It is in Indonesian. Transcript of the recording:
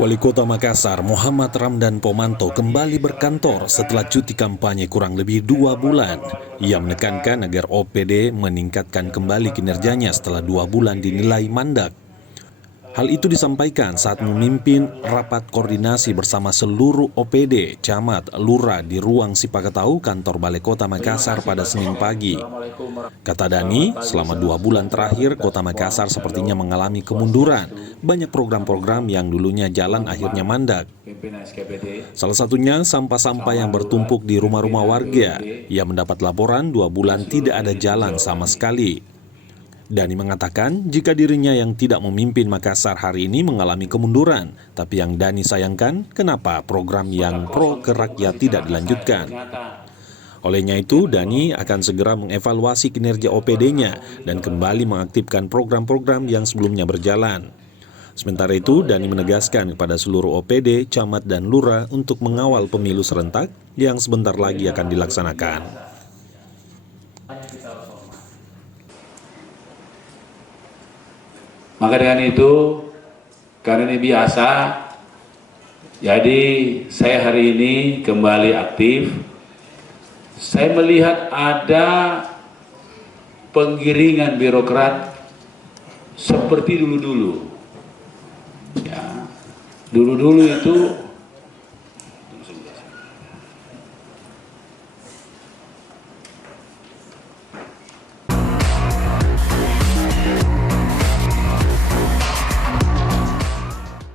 Wali Kota Makassar, Muhammad Ramdan Pomanto kembali berkantor setelah cuti kampanye kurang lebih 2 bulan. Ia menekankan agar OPD meningkatkan kembali kinerjanya setelah 2 bulan dinilai mandak. Hal itu disampaikan saat memimpin rapat koordinasi bersama seluruh OPD, camat, lurah di ruang Sipakatau, kantor Balai Kota Makassar pada Senin pagi. Kata Dani, selama 2 bulan terakhir, Kota Makassar sepertinya mengalami kemunduran. Banyak program-program yang dulunya jalan akhirnya mandak. Salah satunya sampah-sampah yang bertumpuk di rumah-rumah warga. Ia mendapat laporan 2 bulan tidak ada jalan sama sekali. Dani mengatakan jika dirinya yang tidak memimpin Makassar hari ini mengalami kemunduran. Tapi yang Dani sayangkan, kenapa program yang pro ke rakyat tidak dilanjutkan. Olehnya itu, Dani akan segera mengevaluasi kinerja OPD-nya dan kembali mengaktifkan program-program yang sebelumnya berjalan. Sementara itu, Dani menegaskan kepada seluruh OPD, camat dan lurah untuk mengawal pemilu serentak yang sebentar lagi akan dilaksanakan. Maka dengan itu, karena ini biasa, jadi saya hari ini kembali aktif. Saya melihat ada penggiringan birokrat seperti dulu-dulu. Ya, dulu-dulu itu